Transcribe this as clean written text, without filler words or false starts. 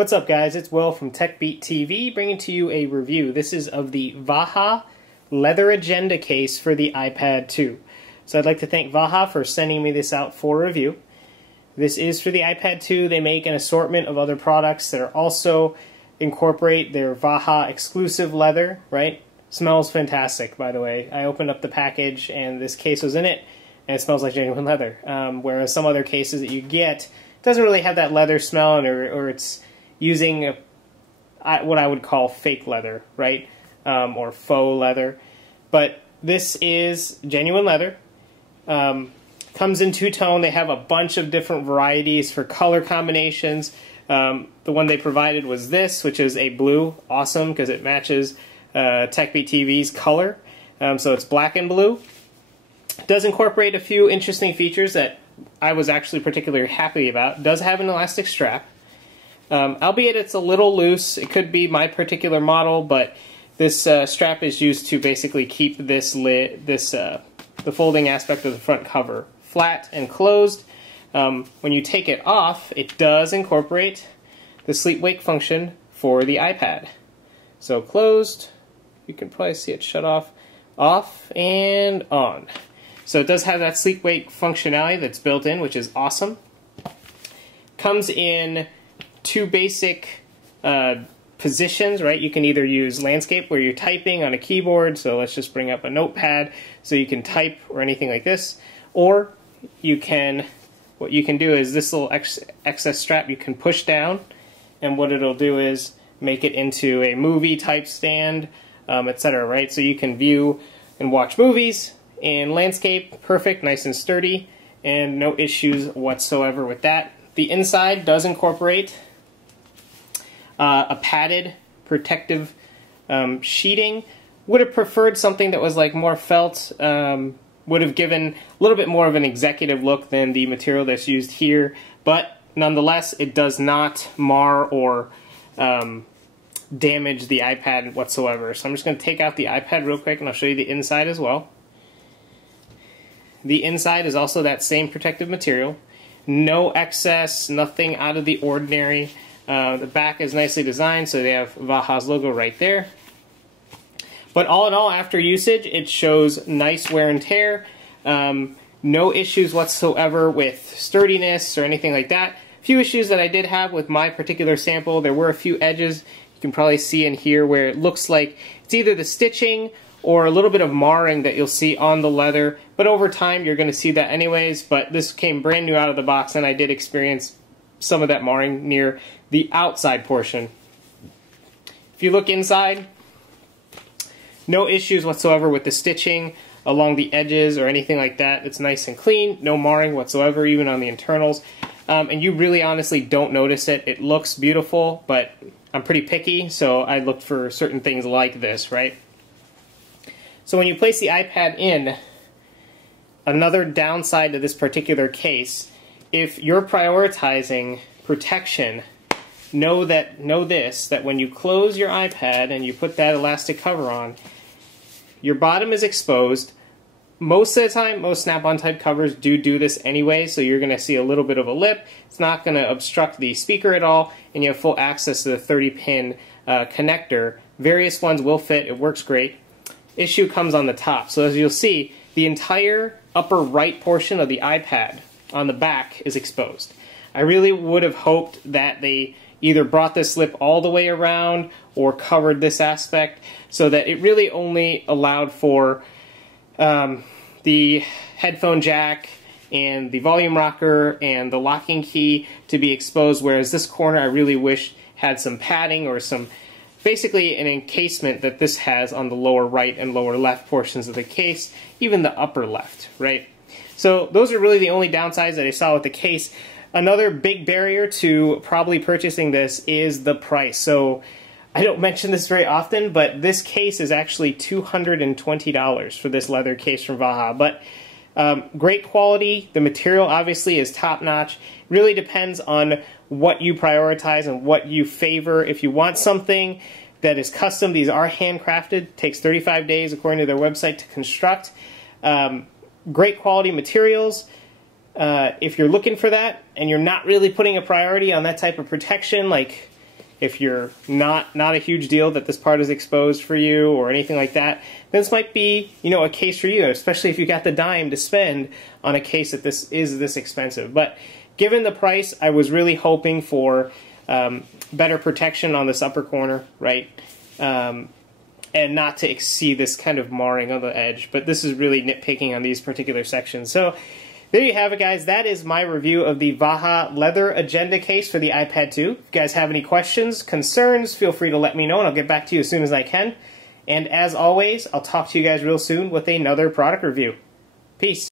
What's up, guys? It's Will from TekBeatTV bringing to you a review. This is of the Vaja leather agenda case for the iPad 2. So I'd like to thank Vaja for sending me this out for review. This is for the iPad 2. They make an assortment of other products that are also incorporate their Vaja exclusive leather, right? Smells fantastic, by the way. I opened up the package and this case was in it, and it smells like genuine leather. Whereas some other cases that you get doesn't really have that leather smell, or it's using what I would call fake leather, right? Or faux leather. But this is genuine leather. Comes in two-tone. They have a bunch of different varieties for color combinations. The one they provided was this, which is a blue. Awesome, because it matches TekBeatTV's color. So it's black and blue. It does incorporate a few interesting features that I was actually particularly happy about. It does have an elastic strap. Albeit it's a little loose. It could be my particular model, but this strap is used to basically keep this the folding aspect of the front cover flat and closed. When you take it off, it does incorporate the sleep-wake function for the iPad. So closed, you can probably see it shut off and on. So it does have that sleep-wake functionality that's built in, which is awesome. Comes in two basic positions, right? You can either use landscape where you're typing on a keyboard, so let's just bring up a notepad so you can type or anything like this, or you can, what you can do is this little excess strap you can push down, and what it'll do is make it into a movie type stand, etc., right? So you can view and watch movies in landscape, perfect, nice and sturdy, and no issues whatsoever with that. The inside does incorporate a padded protective sheeting. Would have preferred something that was like more felt, would have given a little bit more of an executive look than the material that's used here, but nonetheless it does not mar or damage the iPad whatsoever. So I'm just going to take out the iPad real quick and I'll show you the inside as well. The inside is also that same protective material. No excess, nothing out of the ordinary. The back is nicely designed, so they have Vaja's logo right there. But all in all, after usage, it shows nice wear and tear. No issues whatsoever with sturdiness or anything like that. A few issues that I did have with my particular sample. There were a few edges you can probably see in here where it looks like it's either the stitching or a little bit of marring that you'll see on the leather, but over time you're going to see that anyways. But this came brand new out of the box, and I did experience some of that marring near the outside portion. If you look inside, no issues whatsoever with the stitching along the edges or anything like that. It's nice and clean, no marring whatsoever, even on the internals. And you really honestly don't notice it. It looks beautiful, but I'm pretty picky, so I looked for certain things like this, right? So when you place the iPad in, another downside to this particular case, if you're prioritizing protection, know this, that when you close your iPad and you put that elastic cover on, your bottom is exposed. Most of the time, most snap-on type covers do this anyway, so you're going to see a little bit of a lip. It's not going to obstruct the speaker at all, and you have full access to the 30-pin connector. Various ones will fit. It works great. Issue comes on the top. So as you'll see, the entire upper right portion of the iPad on the back is exposed. I really would have hoped that they either brought this lip all the way around or covered this aspect so that it really only allowed for the headphone jack and the volume rocker and the locking key to be exposed, whereas this corner I really wish had some padding or some, basically an encasement that this has on the lower right and lower left portions of the case, even the upper left, right? So those are really the only downsides that I saw with the case. Another big barrier to probably purchasing this is the price. So I don't mention this very often, but this case is actually $220 for this leather case from Vaja. But great quality. The material obviously is top-notch. Really depends on what you prioritize and what you favor. If you want something that is custom, these are handcrafted. Takes 35 days according to their website to construct. Great quality materials. If you're looking for that and you're not really putting a priority on that type of protection, like if you're not a huge deal that this part is exposed for you or anything like that, this might be, you know, a case for you, especially if you got the dime to spend on a case that this is this expensive. But given the price, I was really hoping for better protection on this upper corner, right? And not to exceed this kind of marring on the edge. But this is really nitpicking on these particular sections. So there you have it, guys. That is my review of the Vaja leather agenda case for the iPad 2. If you guys have any questions, concerns, feel free to let me know, and I'll get back to you as soon as I can. And as always, I'll talk to you guys real soon with another product review. Peace.